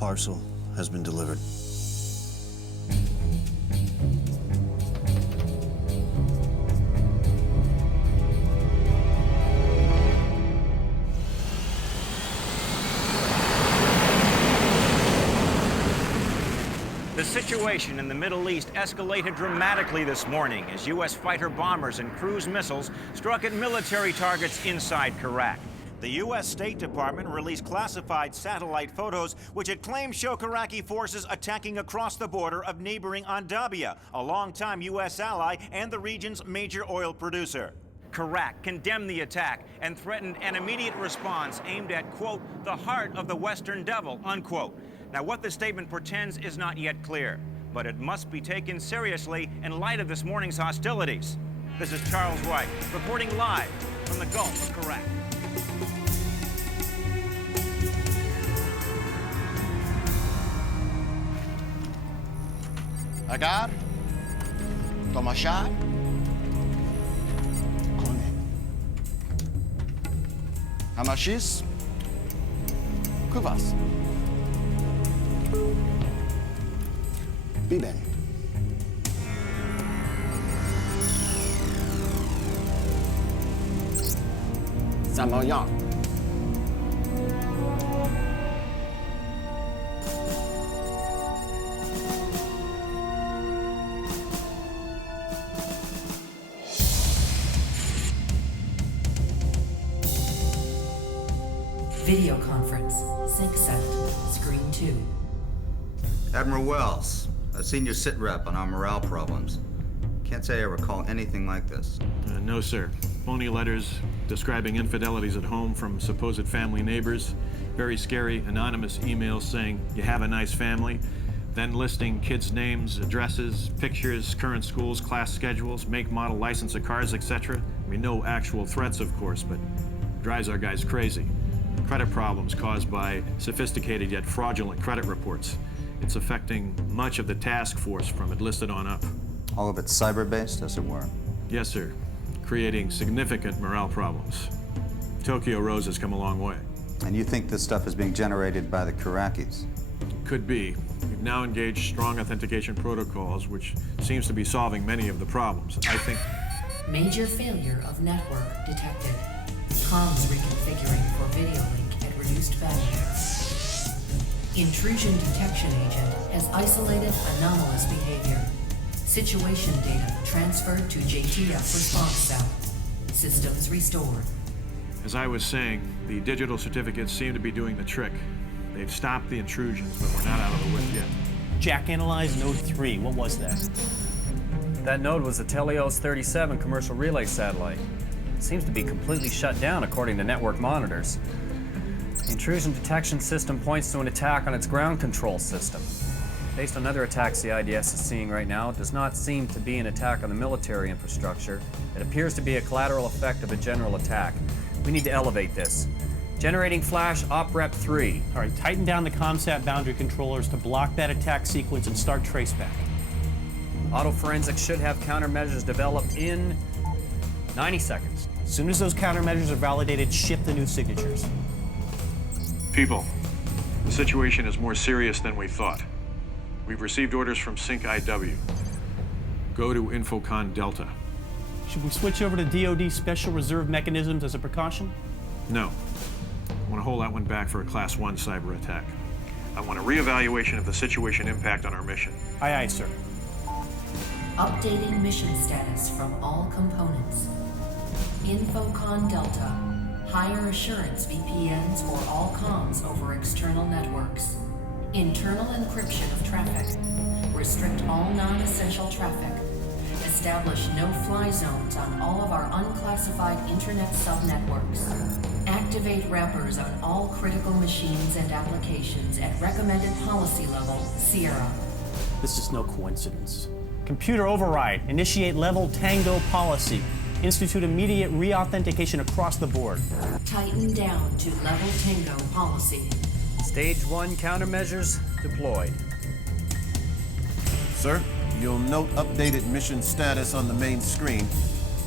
parcel has been delivered. The situation in the Middle East escalated dramatically this morning as U.S. fighter bombers and cruise missiles struck at military targets inside Iraq. The U.S. State Department released classified satellite photos which it claims show Iraqi forces attacking across the border of neighboring Andabia, a longtime U.S. ally and the region's major oil producer. Iraq condemned the attack and threatened an immediate response aimed at, quote, the heart of the Western devil, unquote. Now, what the statement portends is not yet clear, but it must be taken seriously in light of this morning's hostilities. This is Charles White, reporting live from the Gulf of Iraq. Agar, toma shot. Hamashis, Kuvas. Biben. Samoyan. Video conference, sync set, screen 2. Admiral Wells, a senior sit rep on our morale problems. Can't say I recall anything like this. No, sir. Phony letters describing infidelities at home from supposed family neighbors. Very scary anonymous emails saying you have a nice family. Then listing kids' names, addresses, pictures, current schools, class schedules, make, model, license of cars, etc. I mean, no actual threats, of course, but drives our guys crazy. Credit problems caused by sophisticated yet fraudulent credit reports. It's affecting much of the task force from enlisted on up. All of it cyber-based, as it were? Yes, sir. Creating significant morale problems. Tokyo Rose has come a long way. And you think this stuff is being generated by the Iraqis? Could be. We've now engaged strong authentication protocols, which seems to be solving many of the problems. I think... Major failure of network detected. Comms reconfiguring for video link at reduced bandwidth. Intrusion detection agent has isolated anomalous behavior. Situation data transferred to JTF response cell. Systems restored. As I was saying, the digital certificates seem to be doing the trick. They've stopped the intrusions, but we're not out of the woods yet. Jack analyzed node 3. What was that? That node was a Telios 37 commercial relay satellite. It seems to be completely shut down according to network monitors. The intrusion detection system points to an attack on its ground control system. Based on other attacks the IDS is seeing right now, it does not seem to be an attack on the military infrastructure. It appears to be a collateral effect of a general attack. We need to elevate this. Generating flash oprep 3. All right, tighten down the ComSat boundary controllers to block that attack sequence and start traceback. Auto forensics should have countermeasures developed in 90 seconds. As soon as those countermeasures are validated, ship the new signatures. People, the situation is more serious than we thought. We've received orders from Sync IW. Go to Infocon Delta. Should we switch over to DoD Special Reserve Mechanisms as a precaution? No. I want to hold that one back for a Class 1 cyber attack. I want a reevaluation of the situation impact on our mission. Aye, aye, sir. Updating mission status from all components. Infocon Delta. Higher assurance VPNs for all comms over external networks. Internal encryption of traffic. Restrict all non-essential traffic. Establish no-fly zones on all of our unclassified internet subnetworks. Activate wrappers on all critical machines and applications at recommended policy level, Sierra. This is no coincidence. Computer override. Initiate level Tango policy. Institute immediate re-authentication across the board. Tighten down to level Tango policy. Stage 1 countermeasures deployed. Sir, you'll note updated mission status on the main screen.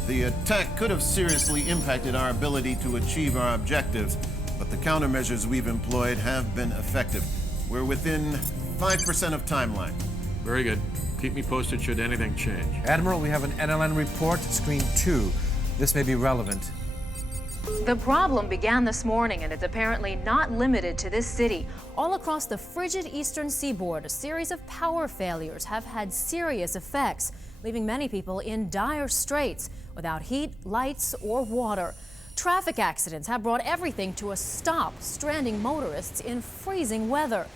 The attack could have seriously impacted our ability to achieve our objectives, but the countermeasures we've employed have been effective. We're within 5% of timeline. Very good. Keep me posted should anything change. Admiral, we have an NLN report, screen 2. This may be relevant. The problem began this morning, and it's apparently not limited to this city. All across the frigid eastern seaboard, a series of power failures have had serious effects, leaving many people in dire straits without heat, lights, or water. Traffic accidents have brought everything to a stop, stranding motorists in freezing weather.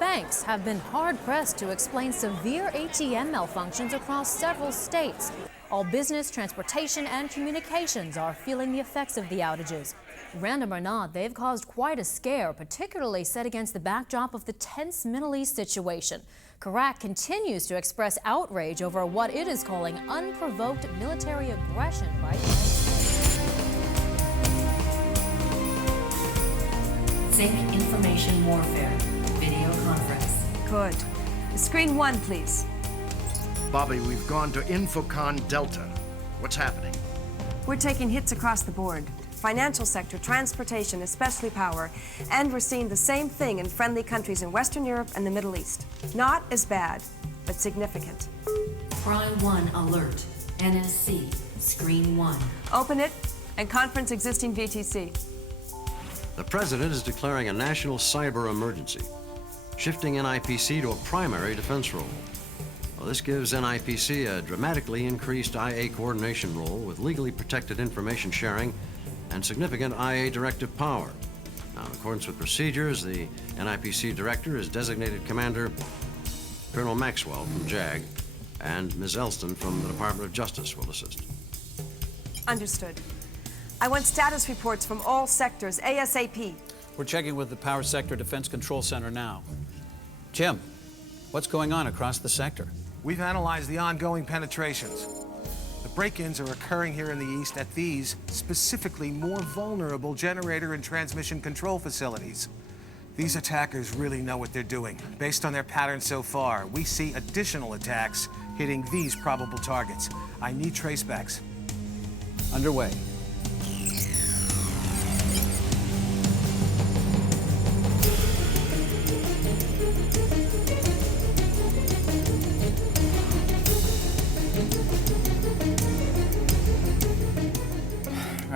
Banks have been hard-pressed to explain severe ATM malfunctions across several states. All business, transportation, and communications are feeling the effects of the outages. Random or not, they've caused quite a scare, particularly set against the backdrop of the tense Middle East situation. Iraq continues to express outrage over what it is calling unprovoked military aggression by the United States. Sync information warfare. Video conference. Good. Screen 1, please. Bobby, we've gone to Infocon Delta. What's happening? We're taking hits across the board. Financial sector, transportation, especially power. And we're seeing the same thing in friendly countries in Western Europe and the Middle East. Not as bad, but significant. Prime 1 alert. NSC. Screen 1. Open it and conference existing VTC. The President is declaring a national cyber emergency, shifting NIPC to a primary defense role. Well, this gives NIPC a dramatically increased IA coordination role with legally protected information sharing and significant IA directive power. Now, in accordance with procedures, the NIPC director is designated Commander Colonel Maxwell from JAG, and Ms. Elston from the Department of Justice will assist. Understood. I want status reports from all sectors, ASAP. We're checking with the Power Sector Defense Control Center now. Jim, what's going on across the sector? We've analyzed the ongoing penetrations. The break-ins are occurring here in the east at these specifically more vulnerable generator and transmission control facilities. These attackers really know what they're doing. Based on their pattern so far, we see additional attacks hitting these probable targets. I need tracebacks. Underway.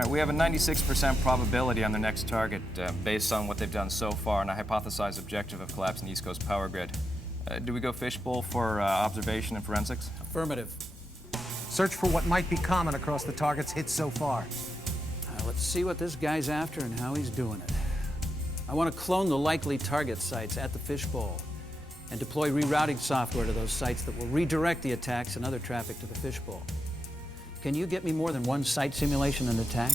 We have a 96% probability on the next target based on what they've done so far and a hypothesized objective of collapsing the East Coast power grid. Do we go fishbowl for observation and forensics? Affirmative. Search for what might be common across the targets hit so far. Let's see what this guy's after and how he's doing it. I want to clone the likely target sites at the fishbowl and deploy rerouting software to those sites that will redirect the attacks and other traffic to the fishbowl. Can you get me more than one site simulation and attack?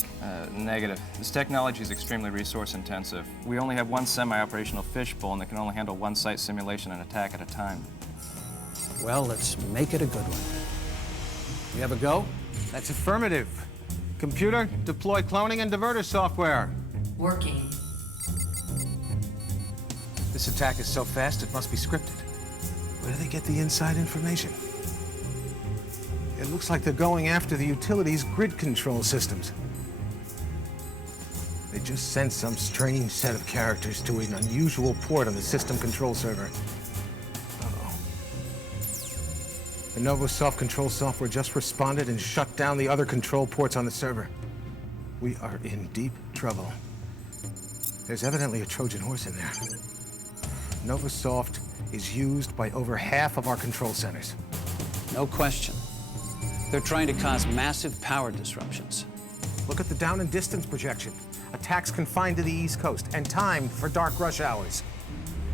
Negative. This technology is extremely resource intensive. We only have one semi-operational fishbowl and it can only handle one site simulation and attack at a time. Well, let's make it a good one. We have a go? That's affirmative. Computer, deploy cloning and diverter software. Working. This attack is so fast, it must be scripted. Where do they get the inside information? It looks like they're going after the utilities' grid control systems. They just sent some strange set of characters to an unusual port on the system control server. Uh-oh. The Novosoft control software just responded and shut down the other control ports on the server. We are in deep trouble. There's evidently a Trojan horse in there. Novosoft is used by over half of our control centers. No question. They're trying to cause massive power disruptions. Look at the down and distance projection. Attacks confined to the East Coast and timed for dark rush hours.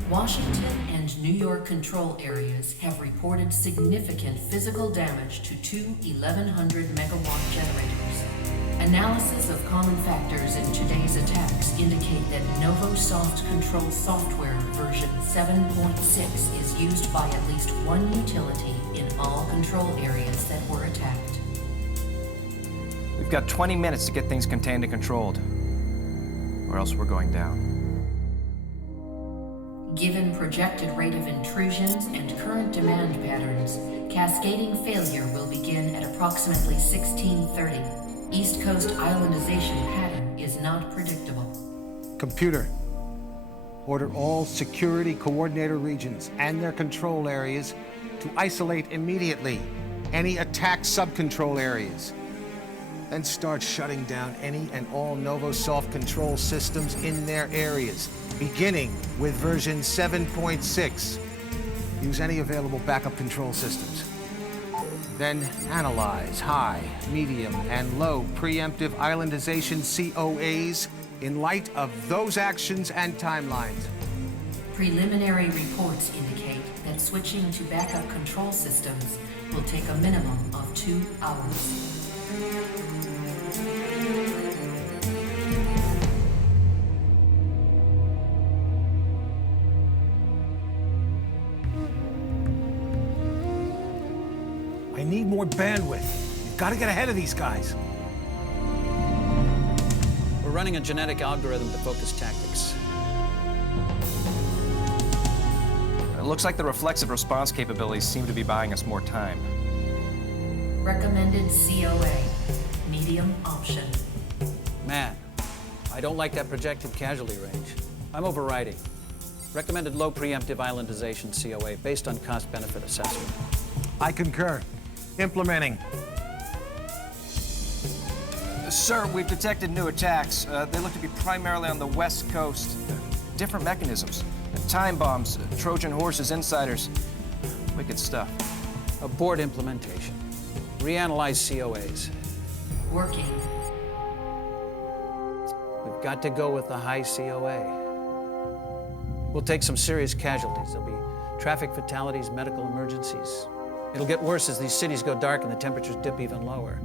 Washington and New York control areas have reported significant physical damage to two 1,100 megawatt generators. Analysis of common factors in today's attacks indicate that Novosoft control software version 7.6 is used by at least one utility in all control areas that were attacked. We've got 20 minutes to get things contained and controlled, or else we're going down. Given projected rate of intrusions and current demand patterns, cascading failure will begin at approximately 1630. East Coast islandization pattern is not predictable. Computer, Order all security coordinator regions and their control areas to isolate immediately any attack subcontrol areas. Then start shutting down any and all Novosoft control systems in their areas, beginning with version 7.6. Use any available backup control systems. Then analyze high, medium, and low preemptive islandization COAs in light of those actions and timelines. Preliminary reports indicate that switching to backup control systems will take a minimum of 2 hours. I need more bandwidth. You've got to get ahead of these guys. We're running a genetic algorithm to focus tactics. It looks like the reflexive response capabilities seem to be buying us more time. Recommended COA, medium option. Man, I don't like that projected casualty range. I'm overriding. Recommended low preemptive islandization COA based on cost-benefit assessment. I concur. Implementing. Sir, we've detected new attacks. They look to be primarily on the West Coast. Different mechanisms. Time bombs, Trojan horses, insiders. Wicked stuff. Abort implementation. Reanalyze COAs. Working. We've got to go with the high COA. We'll take some serious casualties. There'll be traffic fatalities, medical emergencies. It'll get worse as these cities go dark and the temperatures dip even lower.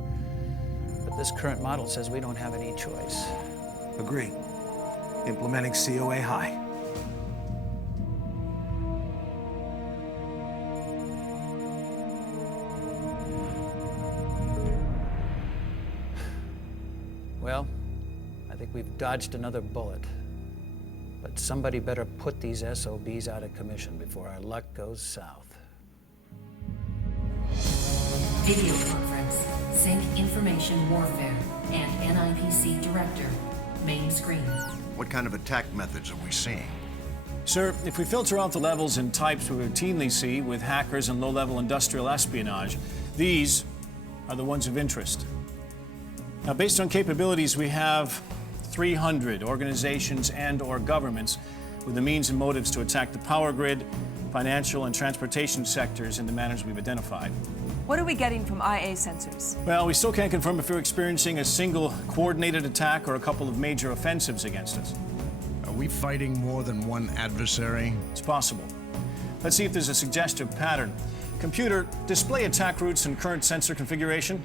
But this current model says we don't have any choice. Agree. Implementing COA high. Well, I think we've dodged another bullet. But somebody better put these SOBs out of commission before our luck goes south. Video conference, Sync Information Warfare, and NIPC Director, main screen. What kind of attack methods are we seeing? Sir, if we filter out the levels and types we routinely see with hackers and low-level industrial espionage, these are the ones of interest. Now, based on capabilities, we have 300 organizations and/or governments with the means and motives to attack the power grid, financial and transportation sectors in the manners we've identified. What are we getting from IA sensors? Well, we still can't confirm if we're experiencing a single coordinated attack or a couple of major offensives against us. Are we fighting more than one adversary? It's possible. Let's see if there's a suggestive pattern. Computer, display attack routes and current sensor configuration.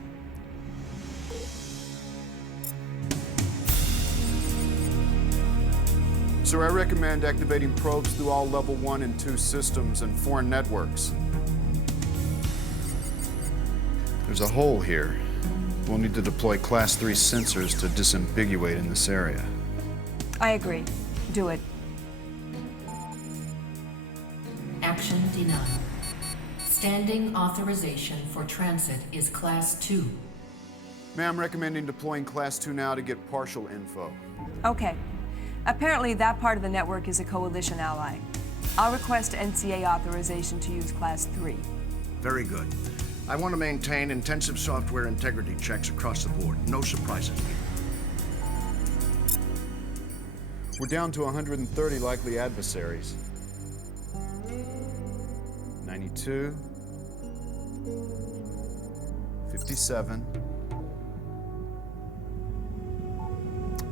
Sir, I recommend activating probes through all level 1 and 2 systems and foreign networks. There's a hole here. We'll need to deploy Class 3 sensors to disambiguate in this area. I agree. Do it. Action denied. Standing authorization for transit is Class 2. Ma'am, recommending deploying Class 2 now to get partial info. Okay. Apparently that part of the network is a coalition ally. I'll request NCA authorization to use Class 3. Very good. I want to maintain intensive software integrity checks across the board. No surprises here. We're down to 130 likely adversaries. 92. 57.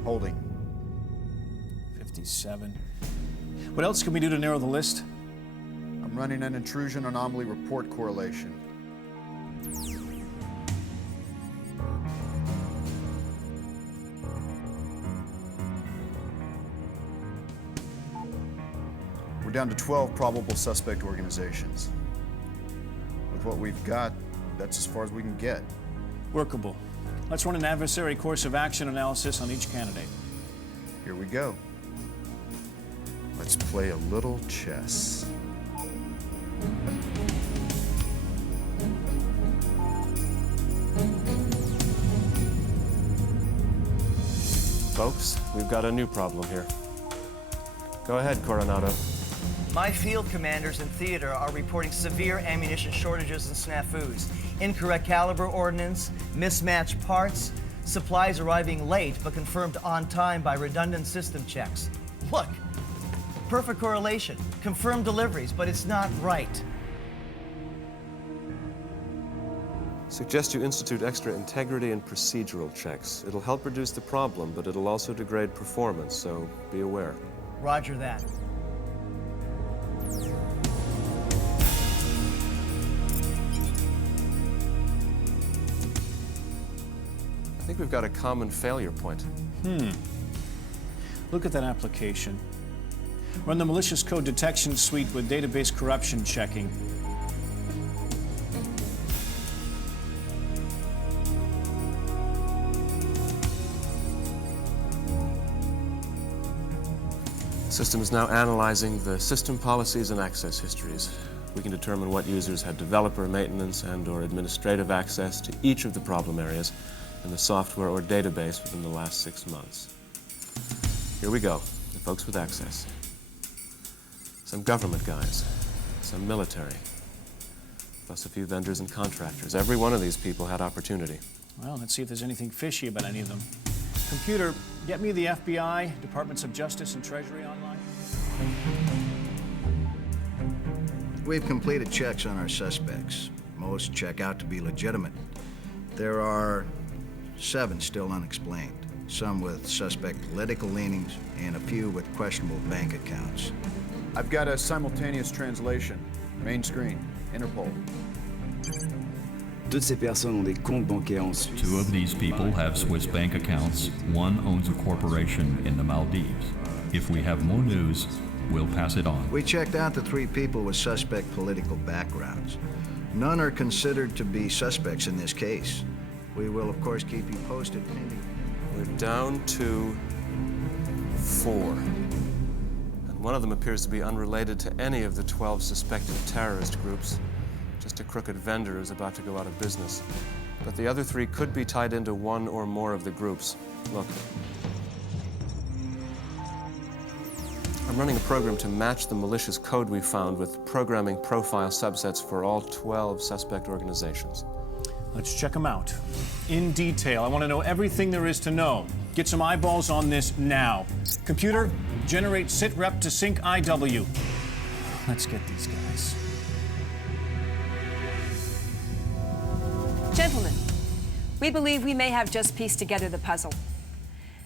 Holding. 57. What else can we do to narrow the list? I'm running an intrusion anomaly report correlation. We're down to 12 probable suspect organizations. With what we've got, that's as far as we can get. Workable. Let's run an adversary course of action analysis on each candidate. Here we go. Let's play a little chess. Folks, we've got a new problem here. Go ahead, Coronado. My field commanders in theater are reporting severe ammunition shortages and snafus, incorrect caliber ordnance, mismatched parts, supplies arriving late but confirmed on time by redundant system checks. Look, perfect correlation, confirmed deliveries, but it's not right. Suggest you institute extra integrity and procedural checks. It'll help reduce the problem, but it'll also degrade performance, so be aware. Roger that. I think we've got a common failure point. Look at that application. Run the malicious code detection suite with database corruption checking. The system is now analyzing the system policies and access histories. We can determine what users had developer, maintenance, and/or administrative access to each of the problem areas in the software or database within the last 6 months. Here we go, the folks with access. Some government guys, some military, plus a few vendors and contractors. Every one of these people had opportunity. Well, let's see if there's anything fishy about any of them. Computer, get me the FBI, Departments of Justice, and Treasury online. We've completed checks on our suspects. Most check out to be legitimate. There are 7 still unexplained, some with suspect political leanings and a few with questionable bank accounts. I've got a simultaneous translation. Main screen, Interpol. Toutes ces personnes ont des comptes bancaires en Suisse. 2 of these people have Swiss bank accounts. 1 owns a corporation in the Maldives. If we have more news, we'll pass it on. We checked out the 3 people with suspect political backgrounds. None are considered to be suspects in this case. We will, of course, keep you posted pending. We're down to 4. And one of them appears to be unrelated to any of the 12 suspected terrorist groups. Just a crooked vendor who's about to go out of business. But the other 3 could be tied into one or more of the groups. Look. I'm running a program to match the malicious code we found with programming profile subsets for all 12 suspect organizations. Let's check them out. In detail. I want to know everything there is to know. Get some eyeballs on this now. Computer, generate sitrep to sync IW. Let's get these guys. Gentlemen, we believe we may have just pieced together the puzzle.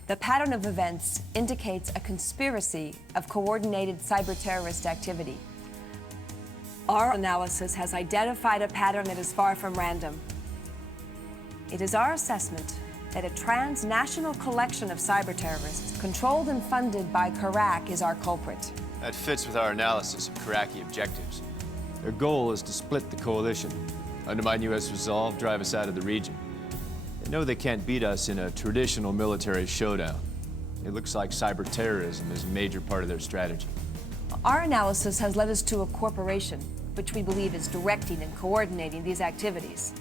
The pattern of events indicates a conspiracy of coordinated cyber-terrorist activity. Our analysis has identified a pattern that is far from random. It is our assessment that a transnational collection of cyber-terrorists controlled and funded by Iraq is our culprit. That fits with our analysis of Iraqi objectives. Their goal is to split the coalition, undermine U.S. resolve, drive us out of the region. They know they can't beat us in a traditional military showdown. It looks like cyber terrorism is a major part of their strategy. Our analysis has led us to a corporation, which we believe is directing and coordinating these activities.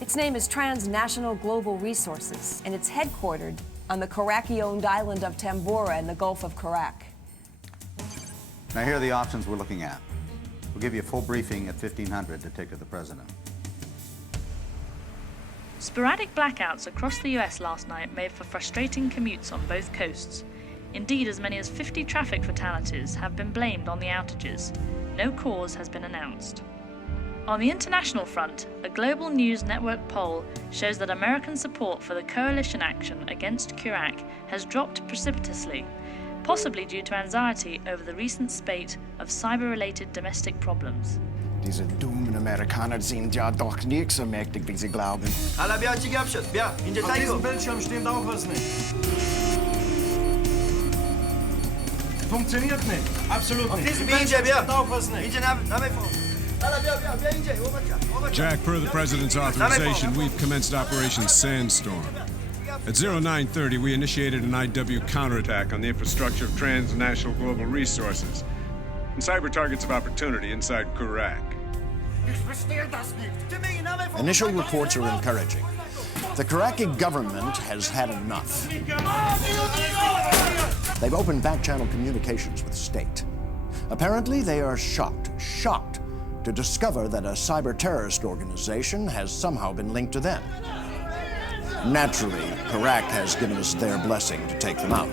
Its name is Transnational Global Resources, and it's headquartered on the Iraqi-owned island of Tambora in the Gulf of Iraq. Now, here are the options we're looking at. We'll give you a full briefing at 1500 to take to the President. Sporadic blackouts across the US last night made for frustrating commutes on both coasts. Indeed, as many as 50 traffic fatalities have been blamed on the outages. No cause has been announced. On the international front, a global news network poll shows that American support for the coalition action against Iraq has dropped precipitously, possibly due to anxiety over the recent spate of cyber-related domestic problems. Diese dummen Amerikaner sind ja doch nicht so mächtig, wie sie glauben. Auf diesem Bildschirm stimmt auch was nicht. Funktioniert nicht. Absolut nicht. Auf diesem Bildschirm stimmt auch was nicht. Jack, per the President's authorization, we've commenced Operation Sandstorm. At 0930, we initiated an IW counterattack on the infrastructure of Transnational Global Resources and cyber targets of opportunity inside Iraq. Initial reports are encouraging. The Iraqi government has had enough. They've opened back-channel communications with the state. Apparently, they are shocked to discover that a cyber-terrorist organization has somehow been linked to them. Naturally, Iraq has given us their blessing to take them out.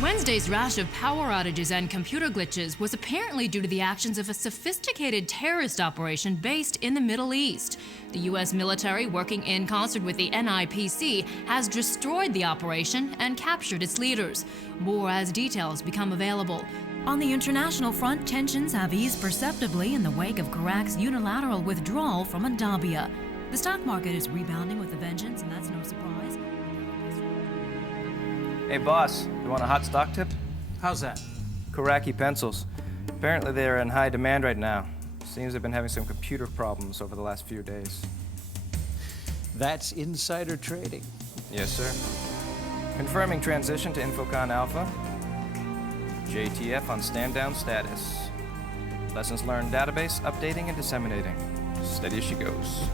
Wednesday's rash of power outages and computer glitches was apparently due to the actions of a sophisticated terrorist operation based in the Middle East. The U.S. military, working in concert with the NIPC, has destroyed the operation and captured its leaders. More as details become available. On the international front, tensions have eased perceptibly in the wake of Iraq's unilateral withdrawal from Adabia. The stock market is rebounding with a vengeance, and that's no surprise. Hey, boss, you want a hot stock tip? How's that? Iraqi pencils. Apparently they're in high demand right now. Seems they've been having some computer problems over the last few days. That's insider trading. Yes, sir. Confirming transition to Infocon Alpha. JTF on stand-down status. Lessons learned database updating and disseminating. Steady as she goes.